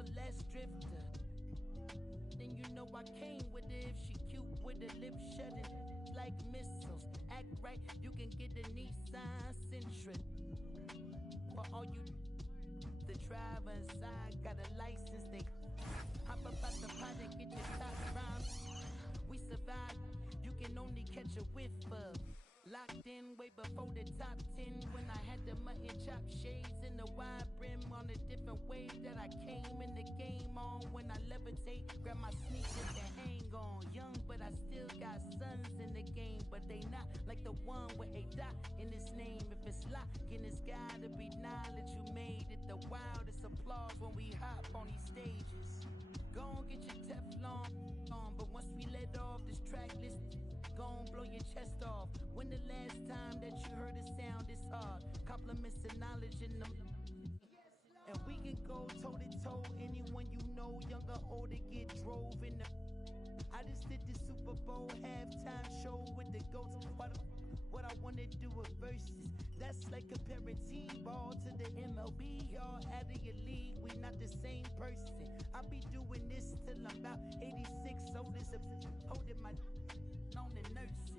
a less drifter. Then you know I came with it. If she cute with the lip shutting like missiles, act right, you can get the Nissan Sentra. For all you, the driver inside got a license. They hop up out the pot and get your top round. We survive, you can only catch a whiff of. Locked in way before the top 10 when I had the mutton chop shades and the wide brim on a different wave that I came in the game on. When I levitate, grab my sneakers and hang on. Young, but I still got sons in the game, but they not like the one with a dot in his name. If it's locking, it's gotta be knowledge you made it. The wildest applause when we hop on these stages. Go on, get your Teflon on, but once we let off this track list, go on, blow your chest off. When the last time that you heard a sound this hard? Compliments and knowledge in them. And we can go toe to toe. Anyone you know, young or old, get drove in the. I just did the Super Bowl halftime show with the GOATs. What I wanna do with verses. That's like comparing T-ball to the MLB. Y'all out of your league, we not the same person. I'll be doing this till I'm about 86. So this holding my on the nurses.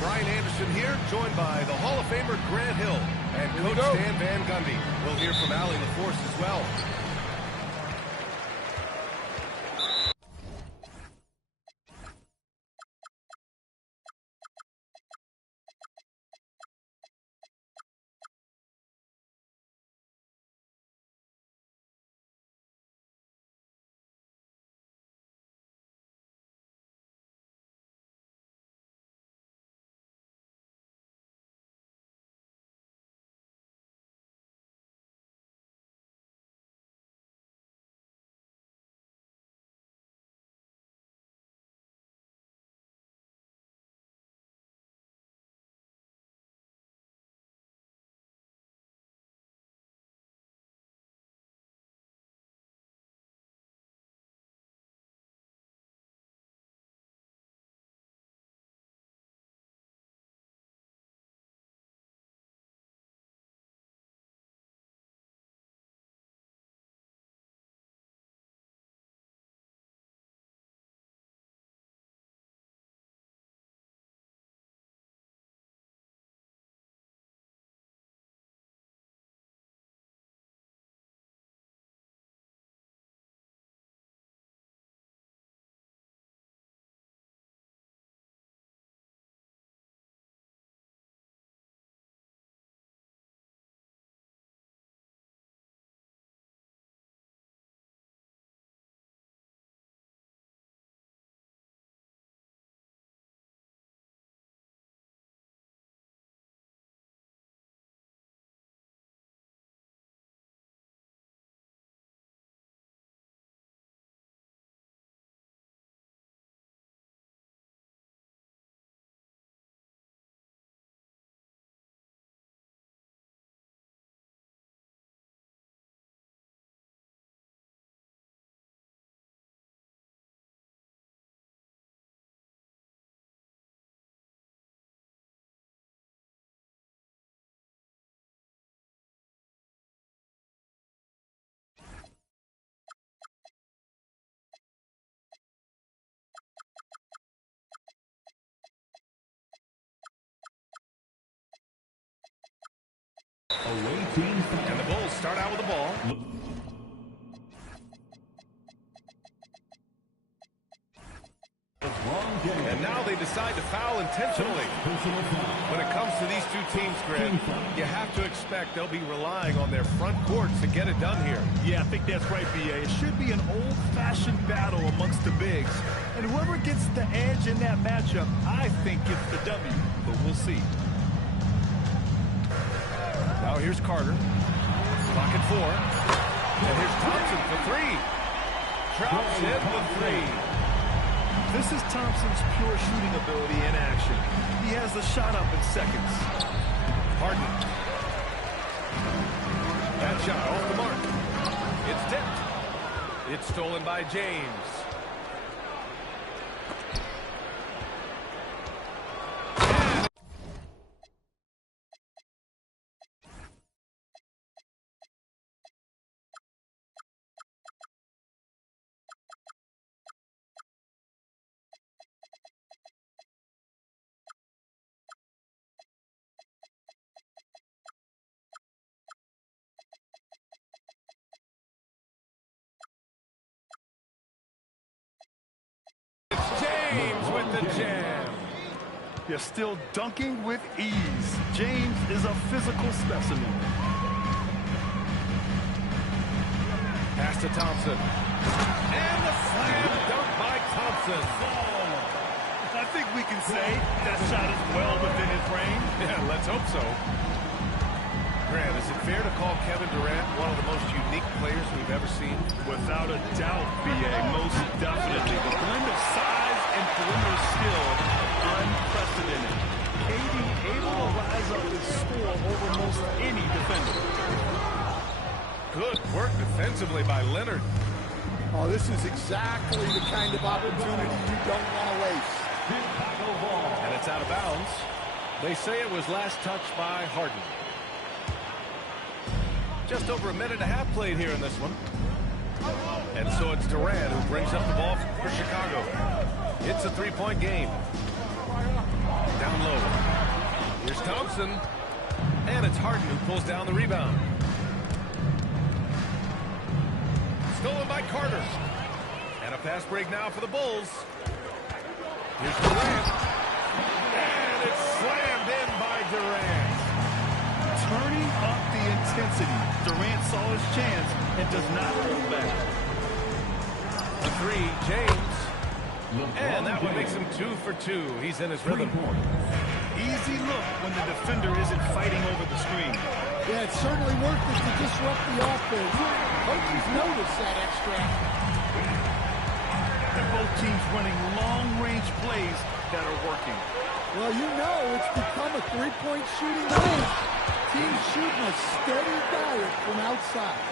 Brian Anderson here, joined by the Hall of Famer Grant Hill and Coach Dan Van Gundy. We'll hear from Allie LaForce as well. And the Bulls start out with the ball. And now they decide to foul intentionally. When it comes to these two teams, Grant, you have to expect they'll be relying on their front courts to get it done here. Yeah, I think that's right, B.A. It should be an old-fashioned battle amongst the bigs. And whoever gets the edge in that matchup, I think gets the W. But we'll see. Now here's Carter. Clock at 4. And here's Thompson for 3. Drops in the 3. This is Thompson's pure shooting ability in action. He has the shot up in seconds. Harden. That shot off the mark. It's tipped. It's stolen by James. James with the jam. You're still dunking with ease. James is a physical specimen. Pass to Thompson. And the slam dunk by Thompson. I think we can say that shot is well within his range. Yeah, let's hope so. Grant, is it fair to call Kevin Durant one of the most unique players we've ever seen? Without a doubt, B.A., most definitely. The blend of size and perimeter skill, unprecedented. KD able to rise up and score over most any defender. Good work defensively by Leonard. Oh, this is exactly the kind of opportunity you don't want to waste. And it's out of bounds. They say it was last touched by Harden. Just over a minute and a half played here in this one. And so it's Durant who brings up the ball for Chicago. It's a three-point game. Down low. Here's Thompson. And it's Harden who pulls down the rebound. Stolen by Carter. And a pass break now for the Bulls. Here's Durant. And it's slammed in by Durant. Turning up the intensity. Durant saw his chance and does not hold back. The 3, James. And that one makes him 2 for 2. He's in his rhythm. Easy look when the defender isn't fighting over the screen. Yeah, it's certainly worth it to disrupt the offense. Coaches notice that extra. And both teams running long-range plays that are working. Well, you know it's become a three-point shooting league. Teams shooting a steady diet from outside.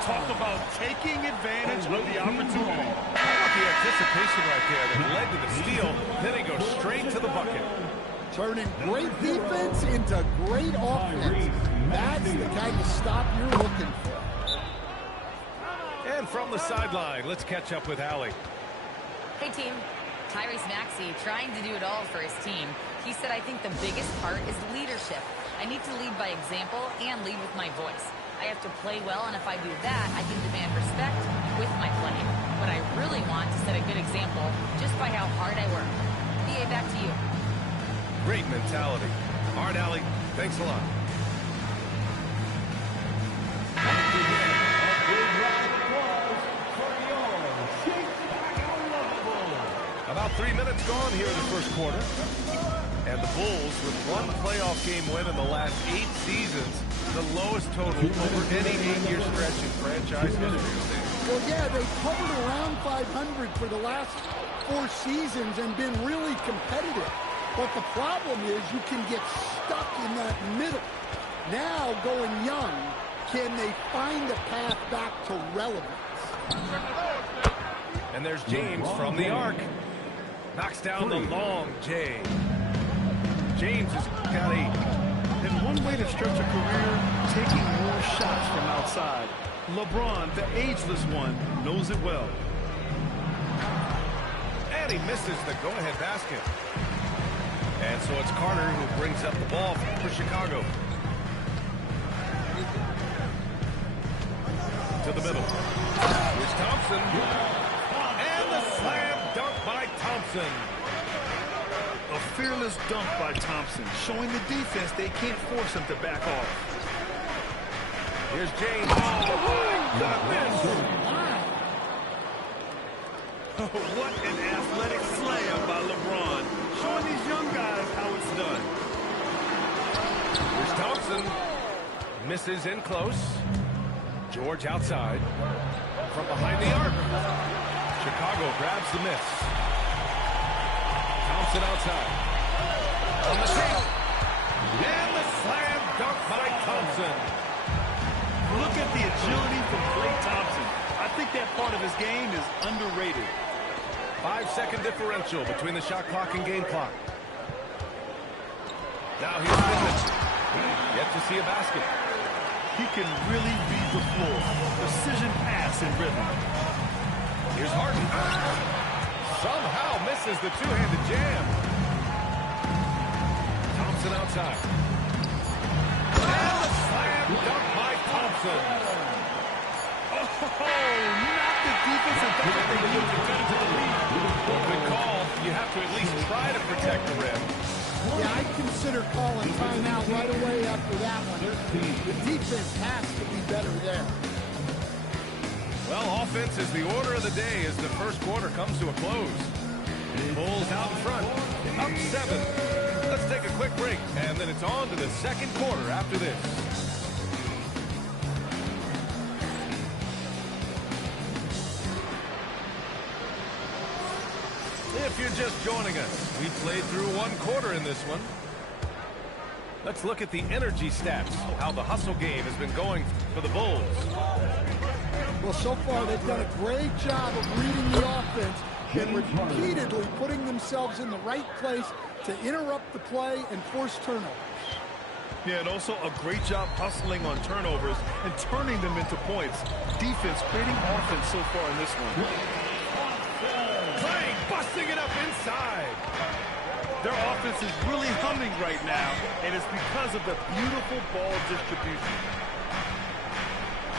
Talk about taking advantage of the opportunity. The anticipation right there that led to the steal. Then he goes straight to the bucket. Turning great defense into great offense. That's the kind of stop you're looking for. And from the sideline, let's catch up with Allie. Hey, team. Tyrese Maxey trying to do it all for his team. He said, I think the biggest part is leadership. I need to lead by example and lead with my voice. I have to play well, and if I do that, I can demand respect with my playing. But I really want to set a good example just by how hard I work. BA, back to you. Great mentality. All right, Allie, thanks a lot. About 3 minutes gone here in the first quarter. And the Bulls, with one playoff game win in the last 8 seasons, the lowest total over any 8-year stretch in franchise history. Well, yeah, they've hovered around 500 for the last 4 seasons and been really competitive. But the problem is you can get stuck in that middle. Now, going young, can they find a path back to relevance? And there's James from the arc. Knocks down the long J. James has got 8. And one way to stretch a career, taking more shots from outside. LeBron, the ageless one, knows it well. And he misses the go-ahead basket. And so it's Carter who brings up the ball for Chicago. To the middle. Here's Thompson. And the slam dunk by Thompson. A fearless dunk by Thompson, showing the defense they can't force him to back off. Here's James. Oh, goodness! What an athletic slam by LeBron, showing these young guys how it's done. Here's Thompson. Misses in close. George outside. From behind the arc. Chicago grabs the miss. Thompson outside. On the tape. And the slam dunk by Thompson. Look at the agility from Klay Thompson. I think that part of his game is underrated. 5-second differential between the shot clock and game clock. Now here's Pittman. Yet to see a basket. He can really read the floor. Precision pass and rhythm. Here's Harden. Somehow misses the two-handed jam. Thompson outside. And the slam dunk by Thompson. Oh, not the defensive effort they used to get into the lead. Good call. You have to at least try to protect the rim. Yeah, I'd consider calling timeout right away after that one. The defense has to be better there. Well, offense is the order of the day as the first quarter comes to a close. Bulls out in front, up 7. Let's take a quick break, and then it's on to the second quarter after this. If you're just joining us, we played through one quarter in this one. Let's look at the energy stats, how the hustle game has been going for the Bulls. Well, so far they've done a great job of reading the offense and repeatedly putting themselves in the right place to interrupt the play and force turnovers. Yeah, and also a great job hustling on turnovers and turning them into points. Defense creating offense so far in this one. Klay busting it up inside. Their offense is really humming right now, and it's because of the beautiful ball distribution.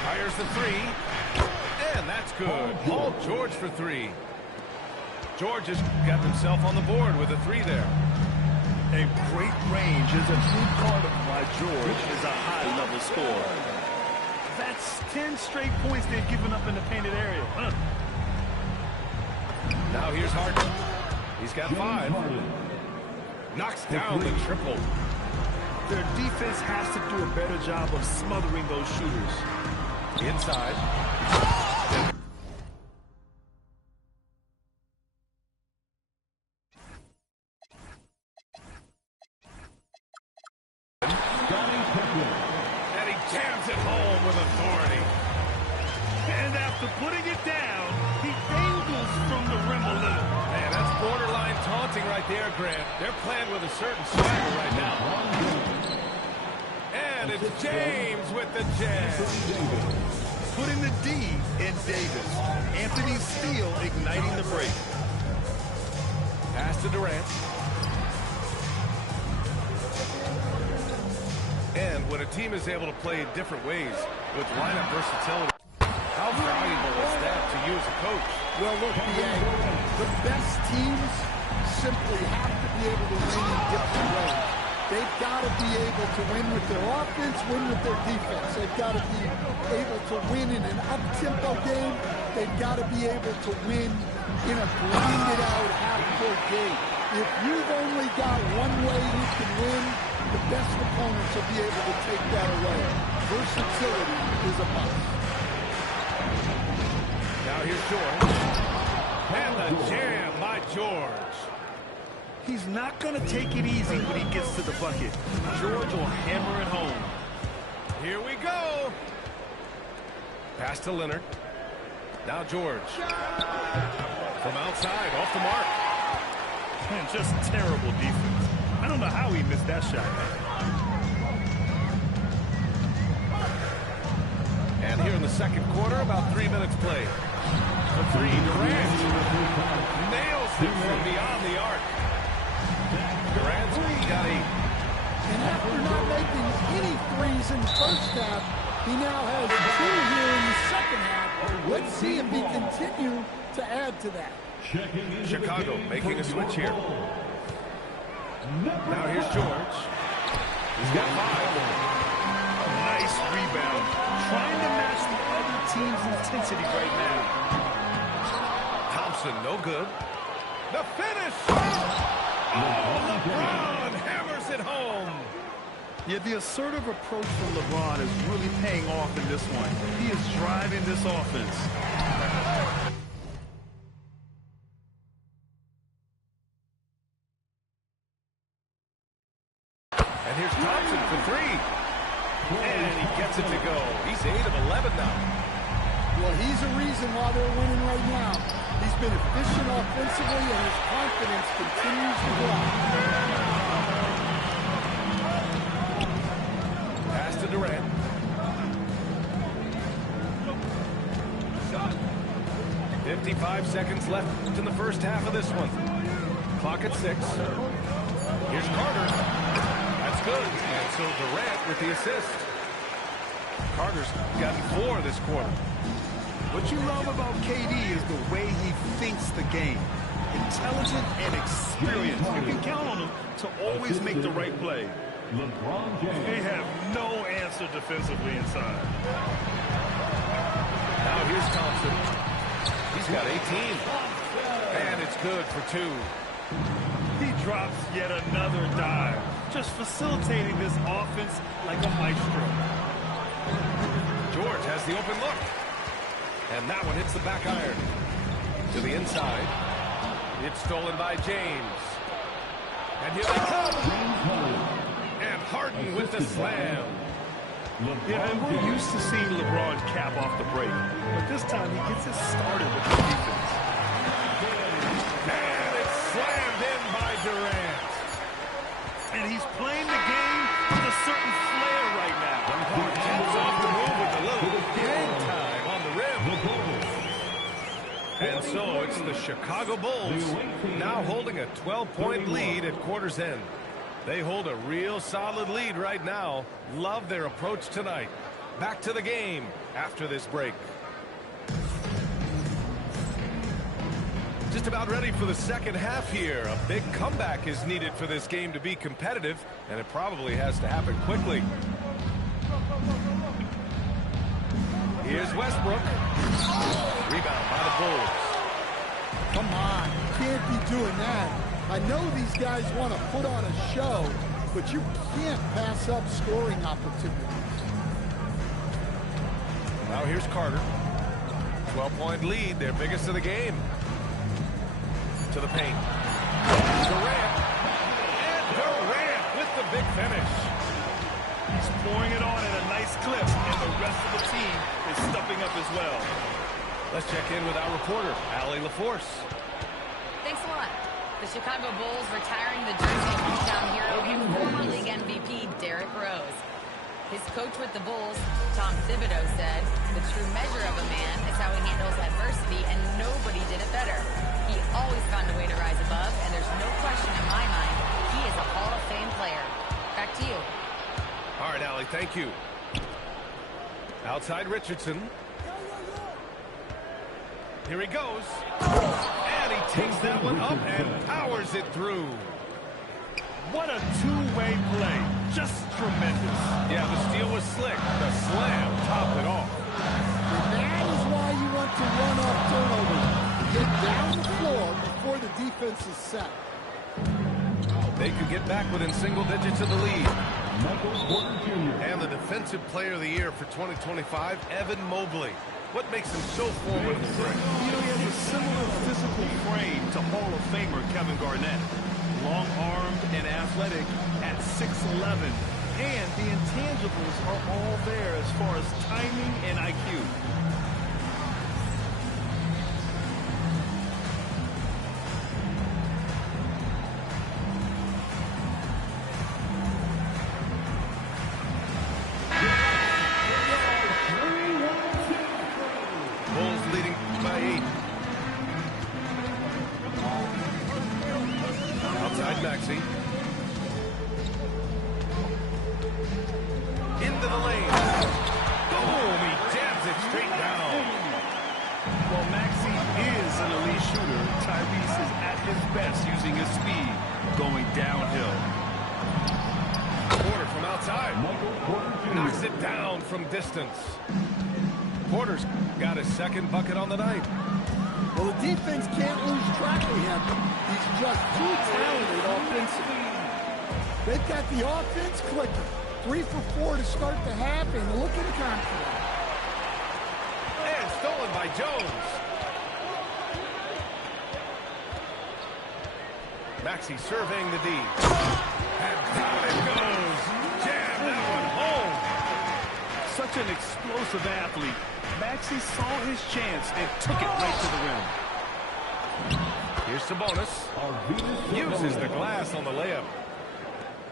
Fires the three, and that's good. Paul George for 3. George has got himself on the board with a 3 there. And great range is a big part of why George is a high-level scorer. That's 10 straight points they've given up in the painted area. Now here's Harden. He's got 5. Knocks down the triple. Their defense has to do a better job of smothering those shooters. Inside. And he jams it home with authority. And after putting it down, he dangles from the rim a little. Man, that's borderline taunting right there, Grant. They're playing with a certain swagger right now. And it's James with the jam. Putting the D in Davis. Anthony Steele igniting the break. Pass to Durant. And when a team is able to play in different ways with lineup versatility, how valuable is that to you as a coach? Well, look, the best teams simply have to be able to win in different ways. They've got to be able to win with their offense, win with their defense. They've got to be able to win in an up-tempo game. They've got to be able to win in a grinded-out half-court game. If you've only got one way you can win, the best opponents will be able to take that away. Versatility is a must. Now here's George. And the jam by George. He's not going to take it easy when he gets to the bucket. George will hammer it home. Here we go. Pass to Leonard. Now George. From outside, off the mark. Man, just terrible defense. I don't know how he missed that shot. second quarter, about 3 minutes played. The three, Durant nails it from beyond the arc. Durant's got 8. And after not making any threes in the first half, he now has 2 here in the second half. Let's see if he continue to add to that. Chicago making a switch here. Now here's George. He's got 5. Nice rebound. Trying to match the other team's intensity right now. Thompson, no good. The finish! Oh, LeBron hammers it home. Yeah, the assertive approach from LeBron is really paying off in this one. He is driving this offense. And here's Thompson for 3. And he gets it to go. He's 8 of 11 now. Well, he's a reason why they're winning right now. He's been efficient offensively, and his confidence continues to grow. Pass to Durant. Shot. 55 seconds left in the first half of this one. Clock at 6. Here's Carter. That's good. And so Durant with the assist. Carter's gotten 4 this quarter. What you love about KD is the way he thinks the game. Intelligent and experienced. You can count on him to always make the right play. They have no answer defensively inside. Now here's Thompson. He's got 18. And it's good for 2. He drops yet another dive, just facilitating this offense like a maestro. George has the open look. And that one hits the back iron. To the inside. It's stolen by James. And here they come. And Harden with the slam. Yeah, and we're used to seeing LeBron cap off the break. But this time he gets it started with the defense. And it's slammed in by Durant. And he's playing the game with a certain flair right now. Gets off the move with a little hang time on the rim. And so it's the Chicago Bulls now holding a 12-point lead at quarter's end. They hold a real solid lead right now. Love their approach tonight. Back to the game after this break. Just about ready for the second half here. A big comeback is needed for this game to be competitive, and it probably has to happen quickly. Here's Westbrook. Rebound by the Bulls. Come on, you can't be doing that. I know these guys want to put on a show, but you can't pass up scoring opportunities. Now here's Carter. 12-point lead, their biggest of the game. To the paint. Durant. And Durant with the big finish. He's pouring it on at a nice clip, and the rest of the team is stepping up as well. Let's check in with our reporter, Allie LaForce. Thanks a lot. The Chicago Bulls retiring the jersey of hometown hero and former league MVP Derrick Rose. His coach with the Bulls, Tom Thibodeau, said, "The true measure of a man is how he handles adversity, and nobody did it better. He always found a way to rise above, and there's no question in my mind he is a Hall of Fame player." Back to you. All right, Allie, thank you. Outside Richardson. Here he goes. And he takes that one up and powers it through. What a two-way play. Just tremendous. Yeah, the steal was slick. The slam topped it off. And that is why you want to run off turnovers. Get down the floor before the defense is set. They could get back within single digits of the lead. And the Defensive Player of the Year for 2025, Evan Mobley. What makes him so formidable, Greg? You know, he has a similar physical frame to Hall of Famer Kevin Garnett. Long-armed and athletic at 6'11". And the intangibles are all there as far as timing and IQ. Boom! He jabs it straight down. Well, Maxey is an elite shooter. Tyrese is at his best using his speed going downhill. Porter from outside. Knocks it down from distance. Porter's got his second bucket on the night. Well, the defense can't lose track of him. He's just too talented offensively. They've got the offense clicking. 3 for 4 to start the half and looking confident. And stolen by Jones. Maxey surveying the D. And down it goes. Jam that one home. Such an explosive athlete. Maxey saw his chance and took it right to the rim. Here's Sabonis. Uses the glass on the layup.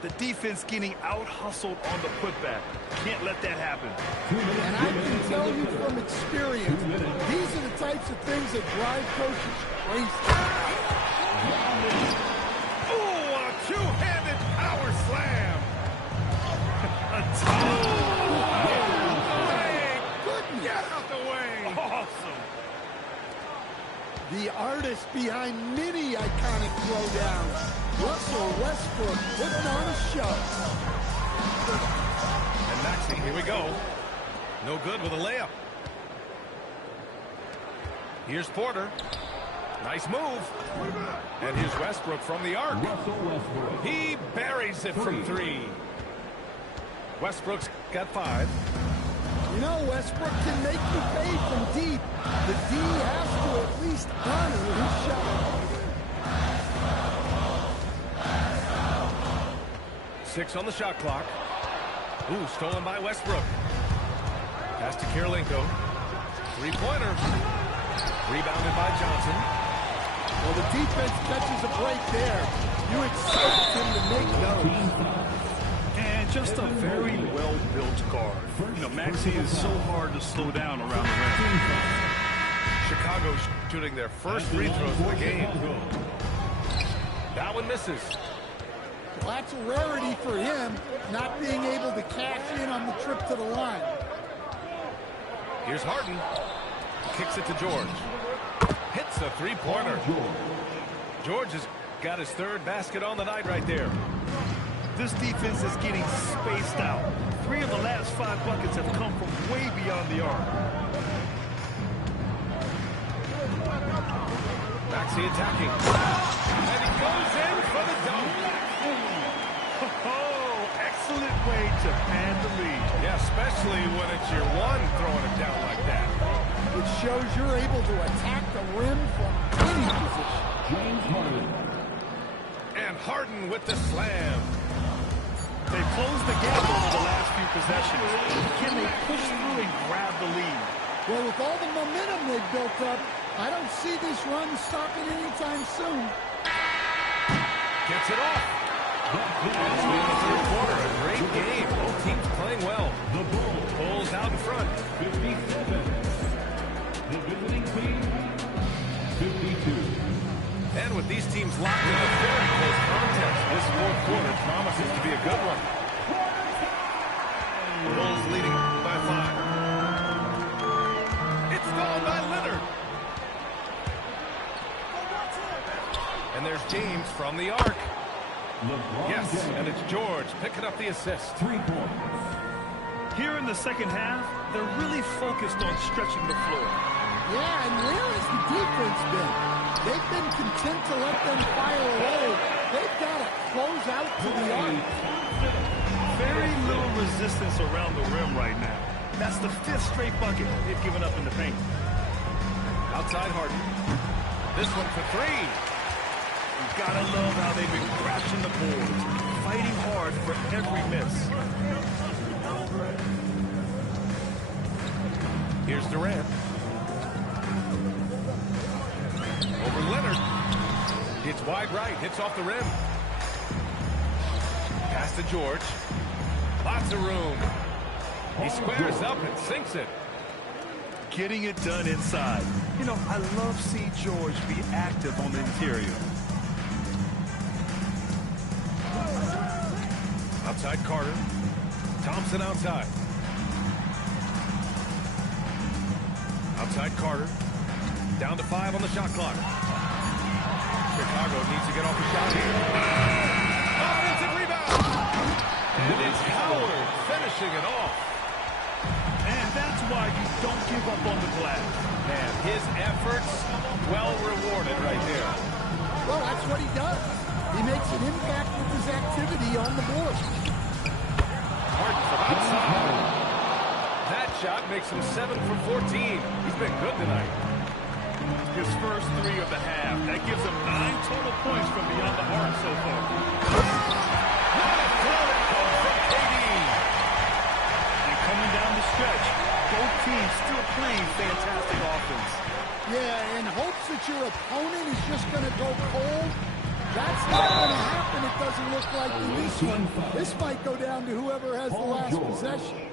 The defense getting out-hustled on the putback. Can't let that happen. And I can tell you from experience, these are the types of things that drive coaches crazy. Ooh, a two-handed power slam. Get out the way. Awesome. The artist behind many iconic throwdowns, Russell Westbrook, putting on a show. And Maxey, here we go. No good with a layup. Here's Porter. Nice move. And here's Westbrook from the arc. He buries it from 3. Westbrook's got 5. You know, Westbrook can make you pay from deep. The D has to at least honor his shot. 6 on the shot clock. Ooh, stolen by Westbrook. Pass to Kirilenko. 3-pointer. Rebounded by Johnson. Well, the defense catches a break there. You expect him to make those. And just a very well-built guard. You know, Maxey is so hard to slow down around the rim. Chicago shooting their first free throws of the game. That one misses. Well, that's a rarity for him, not being able to cash in on the trip to the line. Here's Harden. Kicks it to George. Hits a 3-pointer. George has got his 3rd basket on the night right there. This defense is getting spaced out. 3 of the last 5 buckets have come from way beyond the arc. Maxey attacking. And he goes in for the dunk. Oh, excellent way to pan the lead. Yeah, especially when it's your one throwing it down like that. It shows you're able to attack the rim from any position. James Harden. And Harden with the slam. They closed the gap over the last few possessions. Can they push through and grab the lead? Well, with all the momentum they've built up, I don't see this run stopping anytime soon. Gets it off. As we in the 3rd quarter, a great game. Both teams playing well. The Bulls. Bulls out in front. 57. The visiting team, 52. And with these teams locked in a very close contest, this 4th quarter promises to be a good one. Bulls leading by 5. It's stolen by Leonard. And there's James from the arc. LeBron Yes, James. and it's George picking up the assist. 3 points. Here in the second half, they're really focused on stretching the floor. Yeah, and where has the defense been? They've been content to let them fire away. They've got to close out to the arc. Very little resistance around the rim right now. That's the 5th straight bucket they've given up in the paint. Outside Harden. This one for 3. You gotta love how they've been crashing the boards, fighting hard for every miss. Here's Durant. Over Leonard. Hits wide right, hits off the rim. Pass to George. Lots of room. He squares up and sinks it. Getting it done inside. You know, I love seeing George be active on the interior. Outside Carter. Thompson outside. Outside Carter. Down to 5 on the shot clock. Chicago needs to get off the shot here. Offensive rebound. And it's Howard finishing it off. And that's why you don't give up on the glass. Man, his efforts well rewarded right there. Well, that's what he does. He makes an impact with his activity on the board. Harden from outside. That shot makes him 7 for 14. He's been good tonight. His first 3 of the half. That gives him 9 total points from beyond the arc so far. What a throw from KD. And coming down the stretch, both teams still playing fantastic offense. Yeah, in hopes that your opponent is just going to go cold. That's not going to happen, it doesn't look like in this one. This might go down to whoever has the last possession.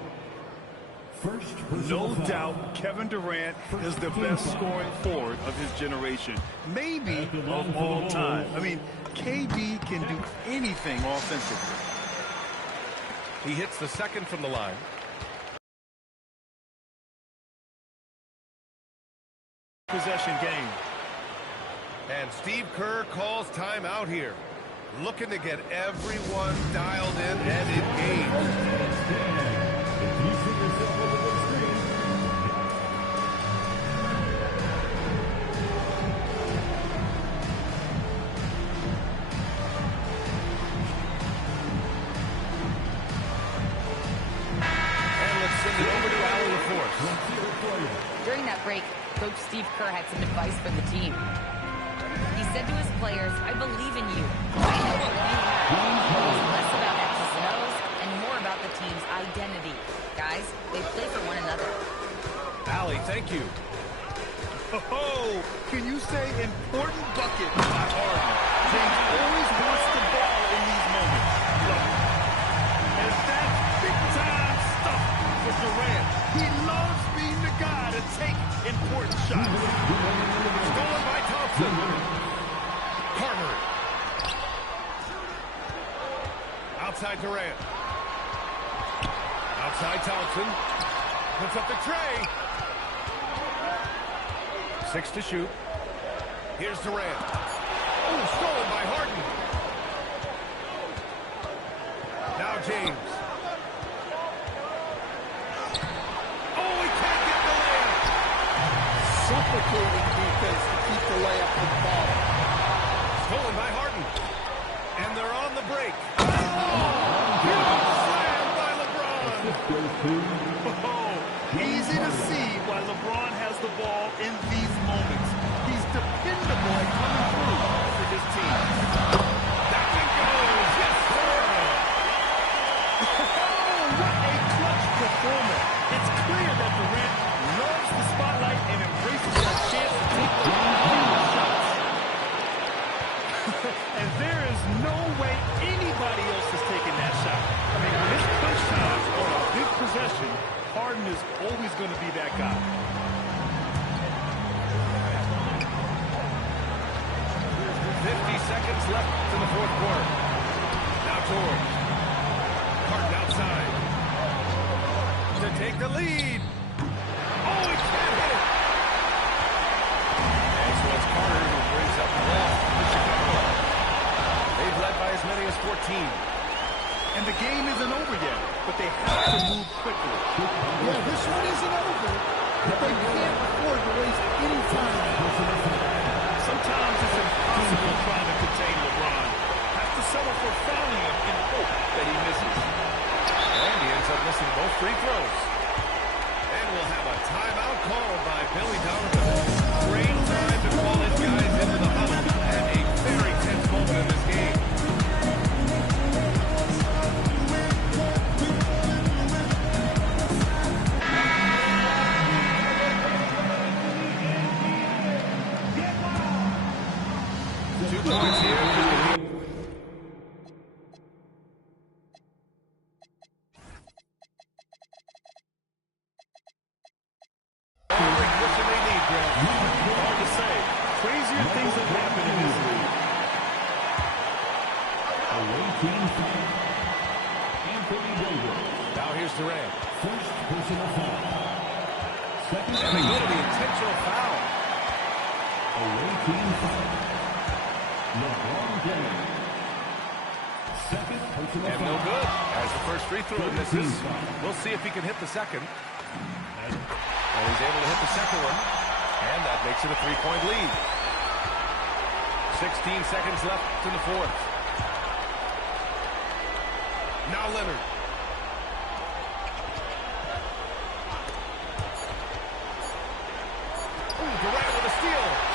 No doubt Kevin Durant is the best scoring forward of his generation. Maybe of all time. I mean, KD can do anything offensively. He hits the second from the line. Possession game. And Steve Kerr calls timeout here. Looking to get everyone dialed in and engaged. During that break, Coach Steve Kerr had some advice for the team. He said to his players, I believe in you. I know what you have. It's less about X's and O's and more about the team's identity. Guys, they play for one another. Allie, thank you. Oh, can you say important bucket by Harden? James always wants the ball in these moments. Look, and that's big-time stuff for Durant. He loves being the guy to take important shots. Stolen by Thompson. Carter. Outside Durant. Outside Thompson. Puts up the tray. 6 to shoot. Here's Durant. Oh, stolen by Harden. Now James. Oh, he can't get the layup. Suffocating defense to keep the layup from falling. Stolen by Harden. And they're on the break. Oh, huge slam by LeBron. Oh, easy to see why LeBron has the ball in these moments. He's dependable at coming through for his team. That one goes. Yes, sir. Oh, what a clutch performer. It's clear that Durant loves the spotlight and embraces that chance to take the huge shots. And there is no way anybody else is taking that shot. I mean, when it's crunch time on a big possession, Harden is always going to be that guy. 50 seconds left in the fourth quarter. Now George. Harden outside. To take the lead. Oh, he can't hit it. And so it's Carter who brings up the ball for Chicago. They've led by as many as 14. And the game isn't over yet, but they have to move quickly. Yeah, this one isn't over, but they can't afford to waste any time. Sometimes it's impossible trying to contain LeBron. Has to settle for fouling him in hope that he misses. And he ends up missing both free throws. And we'll have a timeout called by Billy Donovan. Great time to call his guys into the huddle and a very tense moment in this game. Points here. Hard to say. Crazier things have happened in this league. Anthony Davis. Now here's Durant. First personal foul. Second And they team. go to the intentional foul. Away team foul. LeBron James. Second personal And foul. no good. As the first free throw misses, we'll see if he can hit the second. And he's able to hit the second one. And that makes it a 3-point lead. 16 seconds left in the fourth. Now Leonard. Ooh, Durant with a steal.